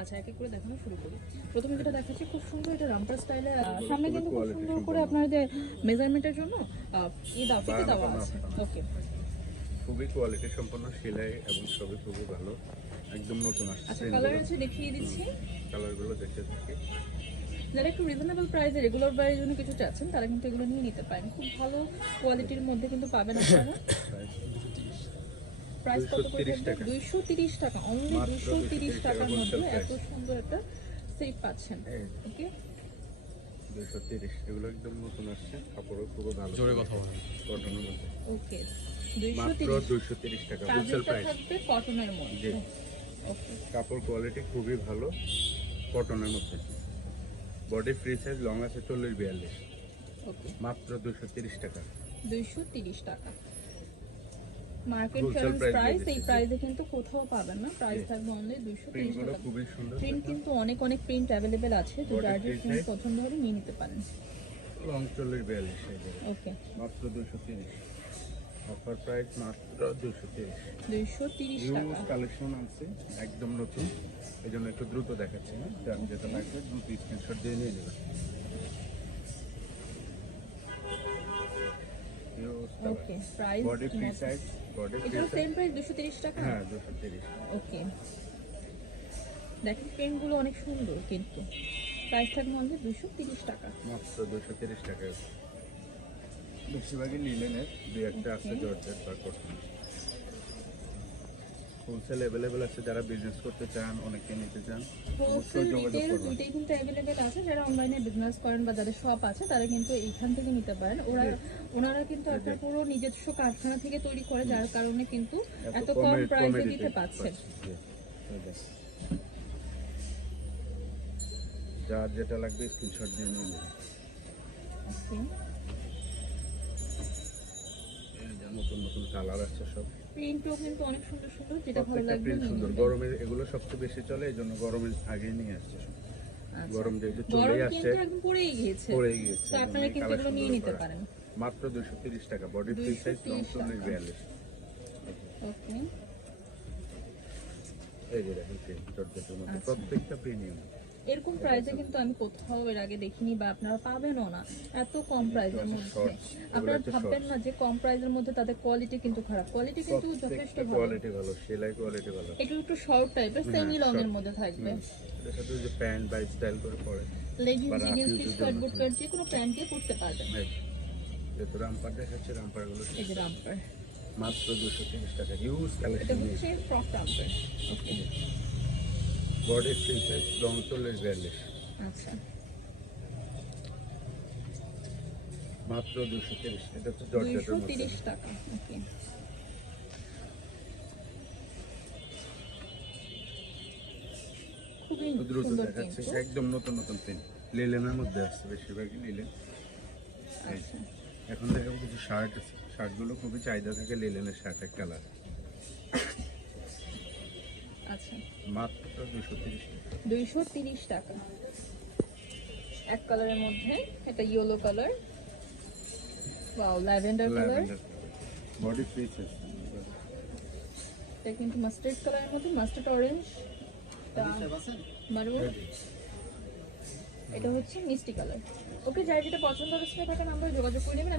আচ্ছা, এক এক করে দেখানো শুরু করি। প্রথমে যেটা দেখাচ্ছি খুব সুন্দর, এটা রামপার স্টাইলে, সামনে কিন্তু খুব সুন্দর করে আপনার যে মেজারমেন্টের জন্য ফিতে দেওয়া আছে। ওকে, খুবই কোয়ালিটি সম্পন্ন সেলাই এবং সবই খুবই ভালো, একদম নতুন আসছে। আচ্ছা কালার আছে দেখিয়ে দিচ্ছি। কালারগুলো দেখতে থাকি। যারা একটু রিজনেবল প্রাইসে রেগুলার বারের জন্য কিছু চাচ্ছেন তারা কিন্তু এগুলো নিয়ে নিতে পারেন, খুব ভালো কোয়ালিটির মধ্যে কিন্তু পাবেন আপনারা। প্রাইস কত করে? 230 টাকা, অনলি 230 টাকার মধ্যে এত সুন্দর একটা সেট পাচ্ছেন। ওকে, 230, এগুলো একদম নতুন আসছে, কাপড়ও খুব ভালো, জোরে কথা বলেন। কটনের মধ্যে। ওকে, মাত্র 230 টাকা হোলসেল প্রাইস। থাকবে কটনের মধ্যে। ওকে, কাপড় কোয়ালিটি খুবই ভালো, কটনের মধ্যে। বডি ফ্রি সাইজ, লং আছে 40-42। ওকে, মাত্র 230 টাকা। 230 টাকা market Wholesale challenge price price. দিয়ে এই দিচ্ছি। প্রাইসে কিন্তু কোথাও পাবেন না, প্রাইস থাকবে অনলি 230 প্রিন্টগুলো টাকা। খুবই সুন্দর, প্রিন্ট কিন্তু অনেক অনেক প্রিন্ট অ্যাভেলেবেল আছে, তো Body যার যে free প্রিন্ট size। পছন্দ হবে নিয়ে নিতে পারেন। লং 40-42 সাইজের। ওকে, মাত্র 230। অফার প্রাইস মাত্র 230। 230 ইউজ টাকা। কালেকশন আছে, একদম নতুন, এই জন্য একটু দ্রুত দেখাচ্ছি। না যার যেটা লাগবে দ্রুত স্ক্রিনশট দিয়ে নিয়ে নেবেন। Okay, price body free size, body free এটাও সাইজ। সেম প্রাইস 230 টাকা। হ্যাঁ 230। ওকে, দেখেন প্রিন্টগুলো অনেক সুন্দর, কিন্তু প্রাইস থাকবে অনলি 230 টাকা। মাত্র 230 টাকা। বেশিরভাগই লিলেনের, দুই একটা আছে জর্জেট বা কটন। হোলসেল অ্যাভেলেবেল আছে, যারা বিজনেস করতে চান, অনেকে নিতে চান, হোলসেল অবশ্যই যোগাযোগ রিটেল করবেন। দুইটাই কিন্তু অ্যাভেলেবেল আছে। যারা অনলাইনে বিজনেস করেন বা যাদের শপ আছে তারা কিন্তু এইখান থেকে নিতে পারেন। ওনারা কিন্তু আপনার পুরো নিজস্ব কারখানা থেকে তৈরি করে, যার কারণে কিন্তু এত কম প্রাইসে দিতে পাচ্ছেন। যার যেটা লাগবে স্ক্রিনশট দিয়ে নিয়ে নেবেন। ওকে, এই যে নতুন নতুন কালার আছে সব, প্রিন্টও কিন্তু অনেক সুন্দর সুন্দর, যেটা ভালো প্রত্যেকটা লাগবে প্রিন্ট নিয়ে সুন্দর। নিবেন। গরমের এগুলো সবচেয়ে বেশি চলে, এই জন্য গরমের আগেই নিয়ে আসছে সব। আচ্ছা, গরম যেহেতু গরম চলেই আসছে, কিন্তু একদম পড়েই গিয়েছে, পড়েই গিয়েছে, তো আপনারা কিন্তু এগুলো নিয়ে নিতে পারেন। মাত্র 230 টাকা। Body free size, long 40-42। ওকে, এই যে দেখেন প্রিন্ট, জর্জেটের মধ্যে আচ্ছা। প্রত্যেকটা প্রিমিয়াম। এরকম প্রাইসে কিন্তু আমি কোথাও এর আগে দেখিনি, বা আপনারা পাবেনও না এত কম প্রাইসের মধ্যে। আপনারা ভাববেন না যে কম প্রাইসের মধ্যে তাদের কোয়ালিটি কিন্তু খারাপ, কোয়ালিটি কিন্তু যথেষ্ট ভালো। কোয়ালিটি ভালো, সেলাই কোয়ালিটি ভালো। এটা একটু শর্ট টাইপের, সেমি লং এর মধ্যে থাকবে। এর সাথে যে প্যান্ট বা স্টাইল করে পরে, লেগিংস, বা জিন্স, রাফ টি ইউজের শার্ট, জন্য। বুট কাট যে কোনো প্যান্ট দিয়ে পরতে পারবেন। যেহেতু রামপার দেখাচ্ছে, রামপারগুলো এই যে রাম্পার, মাত্র 230 টাকা। হিউজ এটা কালেকশন। হচ্ছে ফ্রক রাম্পার। ওকে, বডি ফ্রি সাইজ, লং 40-42। আচ্ছা, মাত্র 230। এটা হচ্ছে জর্জেটের মধ্যে। 230 টাকা। ওকে, খুবই দ্রুত সুন্দর দেখাচ্ছে, কিন্তু। একদম নতুন নতুন প্রিন্ট, লিলেনের মধ্যে আসছে, বেশিরভাগই লিলেন। আচ্ছা, এখন দেখাবো কিছু শার্ট আছে, শার্টগুলো খুবই চাহিদা থাকে, লিলেনের শার্টের কালার। আচ্ছা, মাত্র 230 টাকা। 230 টাকা। এক কালারের মধ্যে, এটা yellow colour, wow, lavender colour. Body free size. এটা কিন্তু মাস্টার্ড কালারের মধ্যে, মাস্টার্ড অরেঞ্জ, মারুন, এটা হচ্ছে মিষ্টি কালার। ওকে, যার যেটা পছন্দ হবে সেটা নাম্বারে যোগাযোগ করে নেবেন।